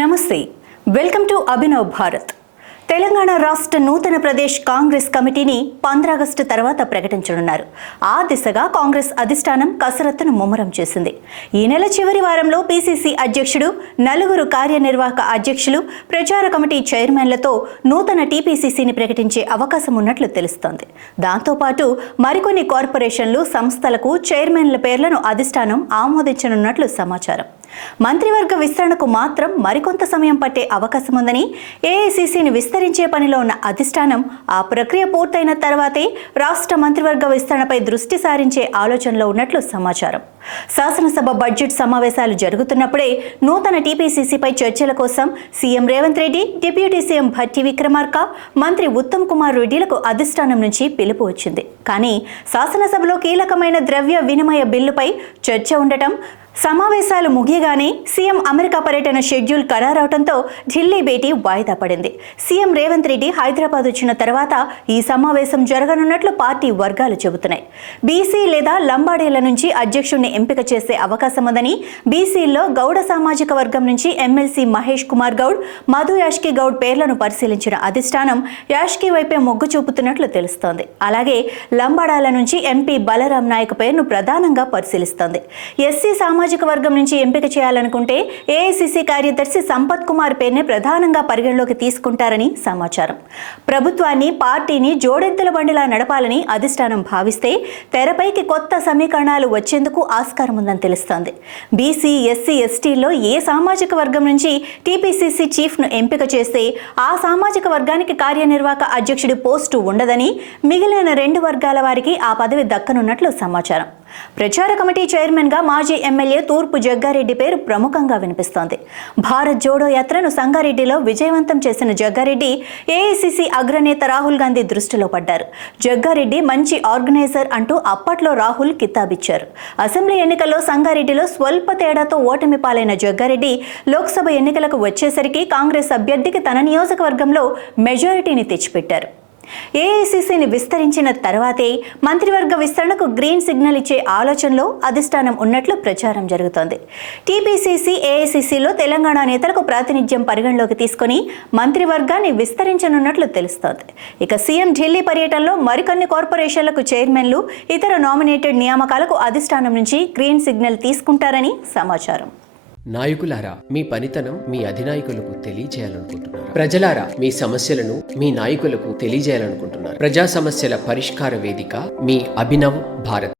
నమస్తే, welcome to Abhinav Bharat. Telangana రాష్ట్ర నూతన ప్రదేశ్ కాంగ్రెస్ కమిటీని 15 ఆగస్టు తర్వాత ప్రకటించనున్నారు. ఆ దిశగా కాంగ్రెస్ అధిష్టానం కసరత్తును ముమ్మరం చేసింది. ఈ నెల చివరి వారంలో పీసీసీ అధ్యక్షుడు, 4 కార్యనిర్వాహక అధ్యక్షులు, ప్రచార కమిటీ చైర్మన్లతో నూతన టీపీసీసీని ప్రకటించే అవకాశం ఉన్నట్లు తెలుస్తోంది. దాంతోపాటు మరికొన్ని కార్పొరేషన్లు, సంస్థలకు చైర్మన్ల పేర్లను అధిష్టానం ఆమోదించనున్నట్లు సమాచారం. మంత్రివర్గ విస్తరణకు మాత్రం మరికొంత సమయం పట్టే అవకాశం ఉందని, ఏఐసీసీని విస్తరించే పనిలో ఉన్న అధిష్టానం ఆ ప్రక్రియ పూర్తయిన తర్వాతే రాష్ట్ర మంత్రివర్గ విస్తరణపై దృష్టి సారించే ఆలోచనలో ఉన్నట్లు సమాచారం. శాసనసభ బడ్జెట్ సమావేశాలు జరుగుతున్నప్పుడే నూతన టీపీసీసీపై చర్చల కోసం CM Revanth Reddy, deputy CM Bhatti Vikramarka, మంత్రి ఉత్తమ్ కుమార్ రెడ్డిలకు అధిష్టానం నుంచి పిలుపు వచ్చింది. కానీ శాసనసభలో కీలకమైన ద్రవ్య వినిమయ బిల్లుపై చర్చ ఉండటం, సమావేశాలు ముగియగానే సీఎం అమెరికా పర్యటన షెడ్యూల్ ఖరారవడంతో ఢిల్లీ భేటీ వాయిదా పడింది. సీఎం రేవంత్ రెడ్డి హైదరాబాద్ వచ్చిన తర్వాత ఈ సమావేశం జరగనున్నట్లు పార్టీ వర్గాలు చెబుతున్నాయి. బీసీ లేదా లంబాడీల నుంచి అధ్యక్షుడిని ఎంపిక చేసే అవకాశం ఉందని, బీసీల్లో గౌడ సామాజిక వర్గం నుంచి ఎమ్మెల్సీ మహేష్ కుమార్ గౌడ్, మధు యాష్కి గౌడ్ పేర్లను పరిశీలించిన అధిష్టానం యాష్కి వైపే మొగ్గు చూపుతున్నట్లు తెలుస్తోంది. అలాగే లంబాడాల నుంచి ఎంపీ బలరాం నాయక్ పేరును ప్రధానంగా పరిశీలిస్తోంది. ఎస్సీ సామాజిక వర్గం నుంచి ఎంపిక చేయాలనుకుంటే ఏఐసీసీ కార్యదర్శి సంపత్ కుమార్ పేరునే ప్రధానంగా పరిగణలోకి తీసుకుంటారని సమాచారం. ప్రభుత్వాన్ని, పార్టీని జోడెద్దుల బండిలా నడపాలని అధిష్టానం భావిస్తే తెరపైకి కొత్త సమీకరణాలు వచ్చేందుకు ఆస్కారం ఉందని తెలుస్తోంది. బీసీ, ఎస్సీ, ఎస్టీల్లో ఏ సామాజిక వర్గం నుంచి టీపీసీసీ చీఫ్ను ఎంపిక చేస్తే ఆ సామాజిక వర్గానికి కార్యనిర్వాహక అధ్యక్షుడి పోస్టు ఉండదని, మిగిలిన 2 వర్గాల వారికి ఆ పదవి దక్కనున్నట్లు సమాచారం. ప్రచార కమిటీ చైర్మన్గా మాజీ ఎమ్మెల్యే తూర్పు జగ్గారెడ్డి పేరు ప్రముఖంగా వినిపిస్తోంది. భారత్ జోడో యాత్రను సంగారెడ్డిలో విజయవంతం చేసిన జగ్గారెడ్డి ఏఐసీసీ అగ్రనేత రాహుల్ గాంధీ దృష్టిలో పడ్డారు. జగ్గారెడ్డి మంచి ఆర్గనైజర్ అంటూ అప్పట్లో రాహుల్ కితాబిచ్చారు. అసెంబ్లీ ఎన్నికల్లో సంగారెడ్డిలో స్వల్ప తేడాతో ఓటమి పాలైన జగ్గారెడ్డి లోక్సభ ఎన్నికలకు వచ్చేసరికి కాంగ్రెస్ అభ్యర్థికి తన నియోజకవర్గంలో మెజారిటీని తెచ్చిపెట్టారు. ఏఐసీసీని విస్తరించిన తర్వాతే మంత్రివర్గ విస్తరణకు గ్రీన్ సిగ్నల్ ఇచ్చే ఆలోచనలో అధిష్టానం ఉన్నట్లు ప్రచారం జరుగుతోంది. టీపీసీసీ, ఏఐసీసీలో తెలంగాణ నేతలకు ప్రాతినిధ్యం పరిగణలోకి తీసుకుని మంత్రివర్గాన్ని విస్తరించనున్నట్లు తెలుస్తోంది. ఇక సీఎం ఢిల్లీ పర్యటనలో మరికొన్ని కార్పొరేషన్లకు చైర్మన్లు, ఇతర నామినేటెడ్ నియామకాలకు అధిష్టానం నుంచి గ్రీన్ సిగ్నల్ తీసుకుంటారని సమాచారం. నాయకులారా, మీ పనితనం మీ అధినాయకులకు తెలియజేయాలనుకుంటున్నారు. ప్రజలారా, మీ సమస్యలను మీ నాయకులకు తెలియజేయాలనుకుంటున్నారు. ప్రజా సమస్యల పరిష్కార వేదిక మీ అభినవ్ భారత్.